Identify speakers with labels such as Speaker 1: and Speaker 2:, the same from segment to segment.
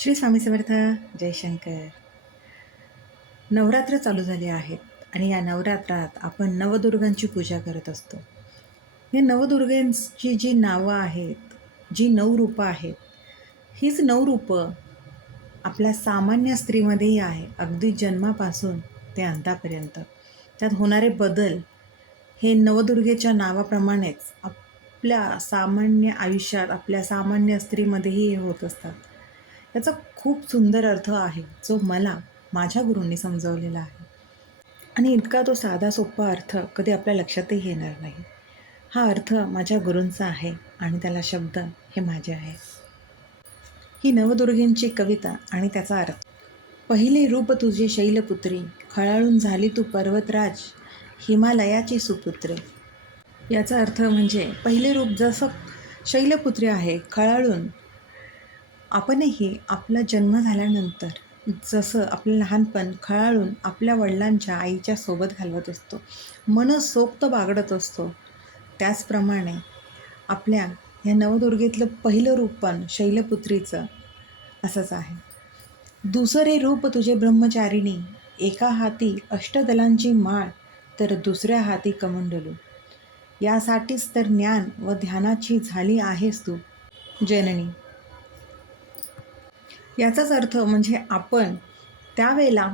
Speaker 1: श्री स्वामी समर्थ जयशंकर नवरात्र चालू झाले आहेत आणि या नवरात्रात आपण नवदुर्गांची पूजा करत असतो. या नवदुर्गांची जी नावं आहेत जी नऊ रूपं आहेत हीच नऊ रूपं आपल्या सामान्य स्त्रीमध्येही आहे. अगदी जन्मापासून ते अंतापर्यंत. त्यात होणारे बदल हे नवदुर्गेच्या नावाप्रमाणेच आपल्या सामान्य आयुष्यात आपल्या सामान्य स्त्रीमध्येही होत असतात. याचा खूप सुंदर अर्थ आहे जो मला माझ्या गुरूंनी समजवलेला आहे. आणि इतका तो साधा सोपा अर्थ कधी आपल्या लक्षातही येणार नाही. हा अर्थ माझ्या गुरूंचा आहे आणि त्याला शब्द हे माझे आहे. ही नवदुर्गेंची कविता आणि त्याचा अर्थ पहिले रूप तुझे शैलपुत्री खळाळून झाली तू पर्वतराज हिमालयाची सुपुत्रे. याचा अर्थ म्हणजे पहिले रूप जसं शैलपुत्री आहे खळाळून आपणही आपला जन्म झाल्यानंतर जसं आपलं लहानपण खळाळून आपल्या वडिलांच्या आईच्या सोबत घालवत असतो मनसोक्त बागडत असतो. त्याचप्रमाणे आपल्या ह्या नवदुर्गेतलं पहिलं रूप पण शैलपुत्रीचं असंच आहे. दुसरे रूप तुझे ब्रह्मचारिणी एका हाती अष्टदलांची माळ तर दुसऱ्या हाती कमंडलू. यासाठीच तर ज्ञान व ध्यानाची झाली आहेस तू जननी. याचाच अर्थ म्हणजे आपण त्यावेळेला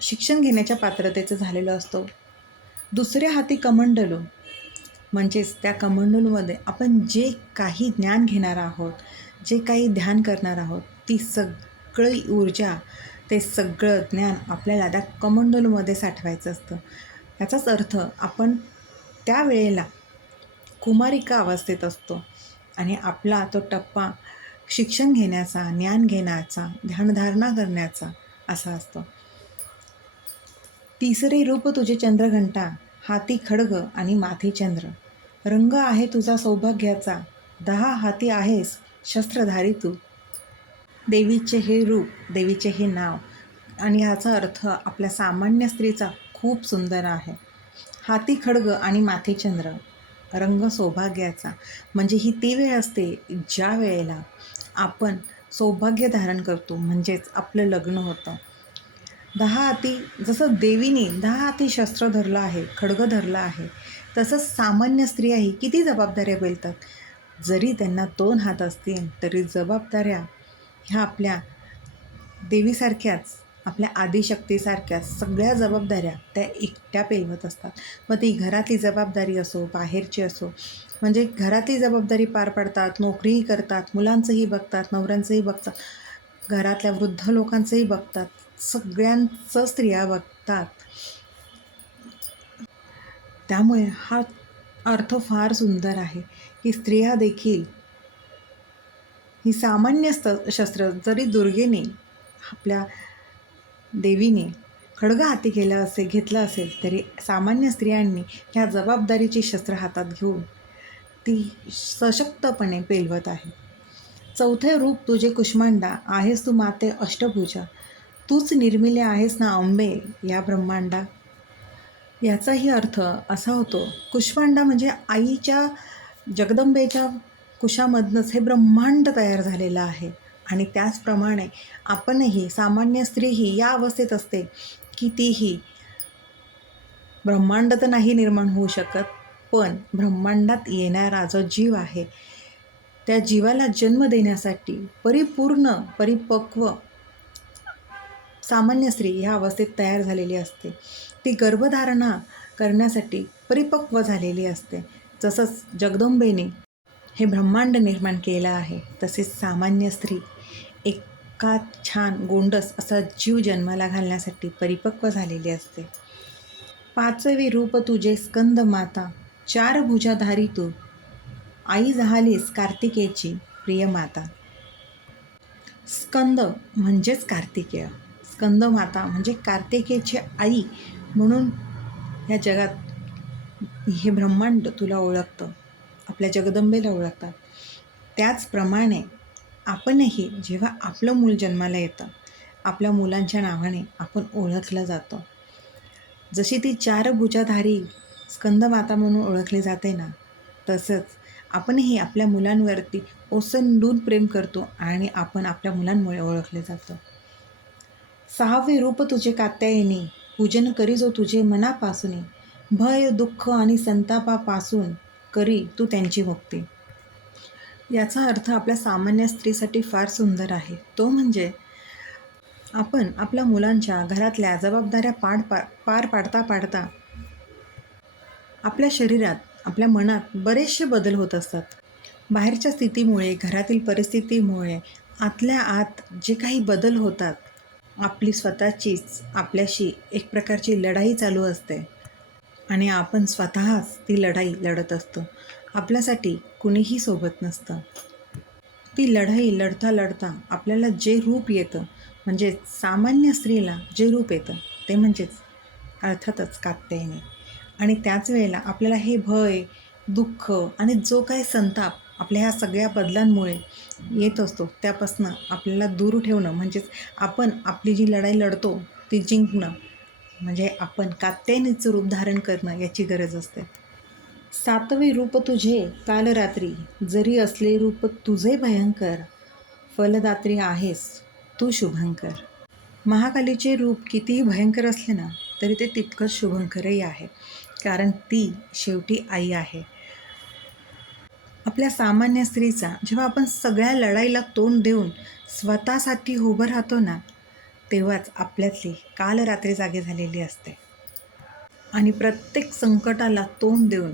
Speaker 1: शिक्षण घेण्याच्या पात्रतेचं झालेलो असतो. दुसऱ्या हाती कमंडलू. म्हणजेच त्या कमंडलूमध्ये आपण जे काही ज्ञान घेणार आहोत जे काही ध्यान करणार आहोत ती सगळी ऊर्जा ते सगळं ज्ञान आपल्याला त्या कमंडलूमध्ये साठवायचं असतं. याचाच अर्थ आपण त्यावेळेला कुमारिका अवस्थेत असतो आणि आपला तो टप्पा शिक्षण घेण्याचा ज्ञान घेण्याचा ध्यानधारणा करण्याचा असा असतो. तिसरे रूप तुझे चंद्रघंटा हाती खडग आणि माथी चंद्र. रंग आहे तुझा सौभाग्याचा दहा हाती आहेस शस्त्रधारी तू. देवीचे हे रूप देवीचे हे नाव आणि ह्याचा अर्थ आपल्या सामान्य स्त्रीचा खूप सुंदर आहे. हाती खडग आणि माथी चंद्र. रंग सौभाग्याचा. म्हणजे ही ती वेळ असते ज्या वेळेला आपण सौभाग्य धारण करतो म्हणजेच आपलं लग्न होतं. दहा हाती जसं देवीने दहा हाती शस्त्र धरलं आहे खडगं धरलं आहे तसंच सामान्य स्त्रियाही किती जबाबदाऱ्या बेलतात जरी त्यांना दोन हात असतील तरी जबाबदाऱ्या ह्या आपल्या देवीसारख्याच. आपल्या आदिशक्तीसारख्या सगळ्या जबाबदाऱ्या त्या एकट्या पेलवत असतात. मग ती घरातली जबाबदारी असो बाहेरची असो म्हणजे घरातली जबाबदारी पार पाडतात नोकरीही करतात मुलांचंही बघतात नवऱ्यांचंही बघतात घरातल्या वृद्ध लोकांचंही बघतात सगळ्यांचं स्त्रिया बघतात. त्यामुळे हा अर्थ फार सुंदर आहे की स्त्रिया देखील ही सामान्य स्त शस्त्र जरी दुर्गेने आपल्या देवीने खडग हाती केलं असे घेतलं असेल तरी सामान्य स्त्रियांनी ह्या जबाबदारीची शस्त्र हातात घेऊन ती सशक्तपणे पेलवत आहे. चौथे रूप तुझे कुष्मांडा आहेस तू माते अष्टभुजा. तूच निर्मिले आहेस ना अंबे या ब्रह्मांडा. याचाही अर्थ असा होतो कुष्मांडा म्हणजे आईच्या जगदंबेच्या कुशामधनंच हे ब्रह्मांड तयार झालेलं आहे. आणि त्याचप्रमाणे आपणही सामान्य स्त्रीही या अवस्थेत असते की तीही ब्रह्मांड तर नाही निर्माण होऊ शकत पण ब्रह्मांडात येणारा जो जीव आहे त्या जीवाला जन्म देण्यासाठी परिपूर्ण परिपक्व सामान्य स्त्री ह्या अवस्थेत तयार झालेली असते. ती गर्भधारणा करण्यासाठी परिपक्व झालेली असते. जसंच जगदंबेने हे ब्रह्मांड निर्माण केलं आहे तसेच सामान्य स्त्री एका छान गोंडस असा जीव जन्माला घालण्यासाठी परिपक्व झालेली असते. पाचवे रूप तुझे स्कंद माता चार भुजाधारी तू आई झालीस कार्तिकेची प्रिय माता. स्कंद म्हणजेच कार्तिकेय. स्कंद माता म्हणजे कार्तिकेची आई म्हणून ह्या जगात हे ब्रह्मांड तुला ओळखतं आपल्या जगदंबेला ओळखतात. त्याचप्रमाणे आपणही जेव्हा आपलं मूल जन्माला येतं आपल्या मुलांच्या नावाने आपण ओळखलं जातो. जशी ती चार भुजाधारी स्कंदमाता म्हणून ओळखली जाते ना तसंच आपणही आपल्या मुलांवरती ओसंडून प्रेम करतो आणि आपण आपल्या मुलांमुळे ओळखले जातो. सहावे रूप तुझे कात्यायनी पूजन करी जो तुझे मनापासून भय दुःख आणि संतापापासून करी तू त्यांची भक्ती. याचा अर्थ आपल्या सामान्य स्त्रीसाठी फार सुंदर आहे. तो म्हणजे आपण आपल्या मुलांच्या घरातल्या जबाबदाऱ्या पाड पा पार पाडता पाडता आपल्या शरीरात आपल्या मनात बरेचसे बदल होत असतात. बाहेरच्या स्थितीमुळे घरातील परिस्थितीमुळे आतल्या आत जे काही बदल होतात आपली स्वतःचीच आपल्याशी एक प्रकारची लढाई चालू असते. आणि आपण स्वतःच ती लढाई लढत असतो. आपल्यासाठी कुणीही सोबत नसतं. ती लढाई लढता लढता आपल्याला जे रूप येतं म्हणजे सामान्य स्त्रीला जे रूप येतं ते म्हणजेच अर्थातच कात्यायनी. आणि त्याच वेळेला आपल्याला हे भय दुःख आणि जो काही संताप आपल्या ह्या सगळ्या बदलांमुळे येत असतो त्यापासनं आपल्याला दूर ठेवणं म्हणजेच आपण आपली जी लढाई लढतो ती जिंकणं म्हणजे आपण कात्यायनीचं रूप धारण करणं याची गरज असते. सातवे रूप तुझे काल रात्री जरी असले रूप तुझे भयंकर फलदात्री आहेस तू शुभंकर. महाकालीचे रूप कितीही भयंकर असले ना तरी ते तितकंच शुभंकरही आहे. कारण ती शेवटी आई आहे. आपल्या सामान्य स्त्रीचा जेव्हा आपण सगळ्या लढाईला तोंड देऊन स्वतःसाठी उभं राहतो ना तेव्हाच आपल्यातली काल रात्री जागी झालेली असते. आणि प्रत्येक संकटाला तोंड देऊन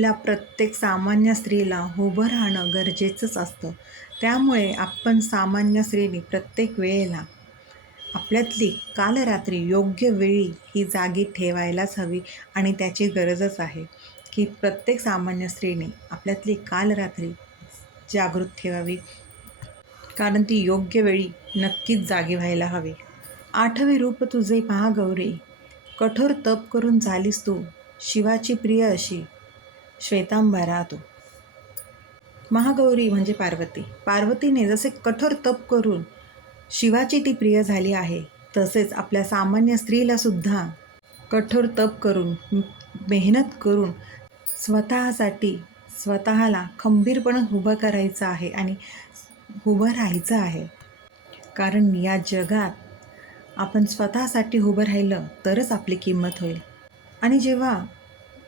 Speaker 1: आपल्या प्रत्येक सामान्य स्त्रीला उभं राहणं गरजेचंच असतं. त्यामुळे आपण सामान्य स्त्रीने प्रत्येक वेळेला आपल्यातली कालरात्री योग्य वेळी ही जागी ठेवायलाच हवी आणि त्याची गरजच आहे की प्रत्येक सामान्य स्त्रीने आपल्यातली कालरात्री जागृत ठेवावी. कारण ती योग्य वेळी नक्कीच जागी व्हायला हवी. आठवे रूप तुझे महागौरी कठोर तप करून झालीस तू. शिवाची प्रिय अशी. श्वेतांबरा तू. महागौरी म्हणजे पार्वती. पार्वतीने जसे कठोर तप करून शिवाची ती प्रिय झाली आहे तसेच आपल्या सामान्य स्त्रीलासुद्धा कठोर तप करून मेहनत करून स्वतःसाठी स्वतःला खंबीरपणे उभं करायचं आहे आणि उभं राहायचं आहे. कारण या जगात आपण स्वतःसाठी उभं राहिलं तरच आपली किंमत होईल. आणि जेव्हा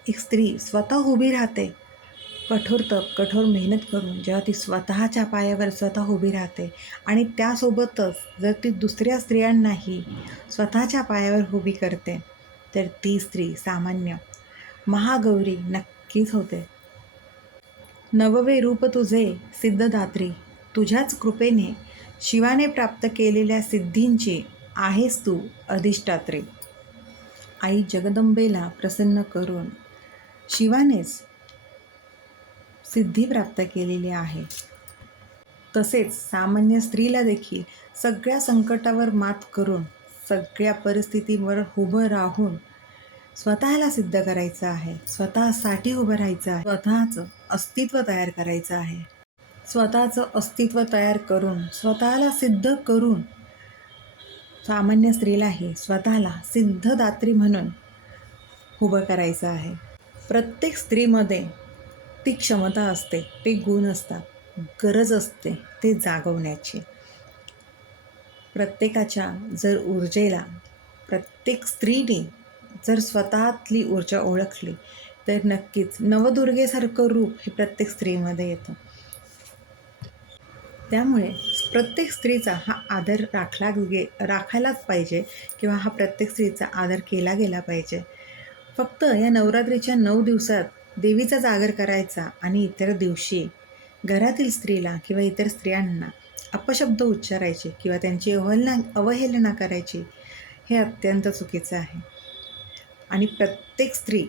Speaker 1: एक स्त्री स्वतः उभी राहते. कठोर तप कठोर मेहनत करून जेव्हा ती स्वतःच्या पायावर स्वतः उभी राहते आणि त्यासोबतच जर ती दुसऱ्या स्त्रियांनाही स्वतःच्या पायावर उभी करते तर ती स्त्री सामान्य महागौरी नक्कीच होते. नववे रूप तुझे सिद्धदात्री तुझ्याच कृपेने शिवाने प्राप्त केलेल्या सिद्धींची आहेस तू अधिष्ठात्री. आई जगदंबेला प्रसन्न करून शिवानेच सिद्धी प्राप्त केलेली आहे. तसेच सामान्य स्त्रीला देखील सगळ्या संकटावर मात करून सगळ्या परिस्थितीवर उभं राहून स्वतःला सिद्ध करायचं आहे. स्वतःसाठी उभं राहायचं आहे. स्वतःचं अस्तित्व तयार करायचं आहे. स्वतःचं अस्तित्व तयार करून स्वतःला सिद्ध करून सामान्य स्त्रीलाही स्वतःला सिद्धदात्री म्हणून उभं करायचं आहे. प्रत्येक स्त्रीमध्ये ती क्षमता असते ते गुण असतात गरज असते ते जागवण्याची. प्रत्येकाच्या जर ऊर्जेला प्रत्येक स्त्रीने जर स्वतःतली ऊर्जा ओळखली तर नक्कीच नवदुर्गेसारखं रूप हे प्रत्येक स्त्रीमध्ये येतं. त्यामुळे प्रत्येक स्त्रीचा हा आदर राखला गे राखायलाच पाहिजे किंवा हा प्रत्येक स्त्रीचा आदर केला गेला पाहिजे. फक्त या नवरात्रीच्या नऊ दिवसात देवीचा जागर करायचा आणि इतर दिवशी घरातील स्त्रीला किंवा इतर स्त्रियांना अपशब्द उच्चारायचे किंवा त्यांची अवहेलना अवहेलना करायची हे अत्यंत चुकीचं आहे. आणि प्रत्येक स्त्री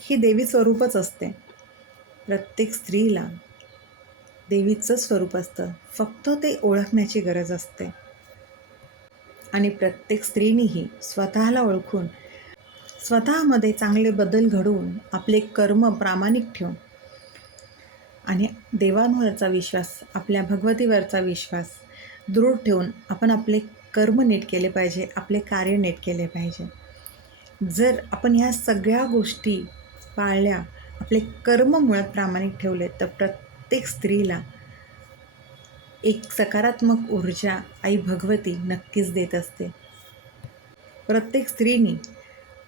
Speaker 1: ही देवी स्वरूपच असते. प्रत्येक स्त्रीला देवीचं स्वरूप असतं. फक्त ते ओळखण्याची गरज असते. आणि प्रत्येक स्त्रीनीही स्वतःला ओळखून स्वतःमध्ये चांगले बदल घडवून आपले कर्म प्रामाणिक ठेवून. आणि देवांवरचा विश्वास आपल्या भगवतीवरचा विश्वास दृढ ठेवून आपण आपले कर्म नीट केले पाहिजे आपले कार्य नीट केले पाहिजे. जर आपण ह्या सगळ्या गोष्टी पाळल्या आपले कर्म मुळात प्रामाणिक ठेवले तर प्रत्येक स्त्रीला एक सकारात्मक ऊर्जा आई भगवती नक्कीच देत असते. प्रत्येक स्त्रीने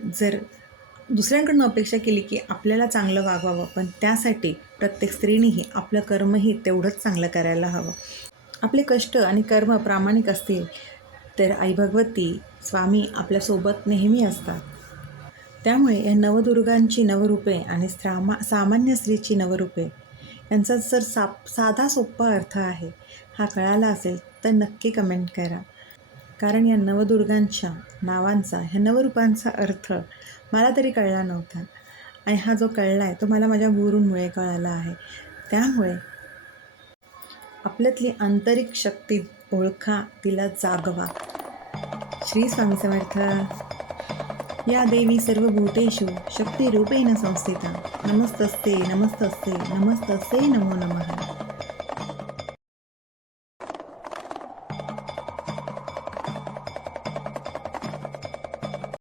Speaker 1: जर दुसऱ्यांकडून अपेक्षा केली की आपल्याला चांगलं वागावं पण त्यासाठी प्रत्येक स्त्रीनेही आपलं कर्मही तेवढंच चांगलं करायला हवं. आपले कष्ट आणि कर्म प्रामाणिक असतील तर आई भगवती स्वामी आपल्यासोबत नेहमी असतात. त्यामुळे या नवदुर्गांची नवरूपे आणि सामा सामान्य स्त्रीची नवरूपे यांचा जर साप साधा सोपा अर्थ आहे हा कळाला असेल तर नक्की कमेंट करा. कारण या नवदुर्गांच्या नावांचा ह्या नवरूपांचा अर्थ मला तरी कळला नव्हता. आणि हा जो कळला आहे तो मला माझ्या गुरूंमुळे कळाला आहे. त्यामुळे आपल्यातली आंतरिक शक्ती ओळखा तिला जागवा. श्री स्वामी समर्थ. या देवी सर्व भूतेषु शक्तिरूपेण संस्थिता. नमस्तस्ते नमस्तस्ते नमस्तस्ते नमो नमः.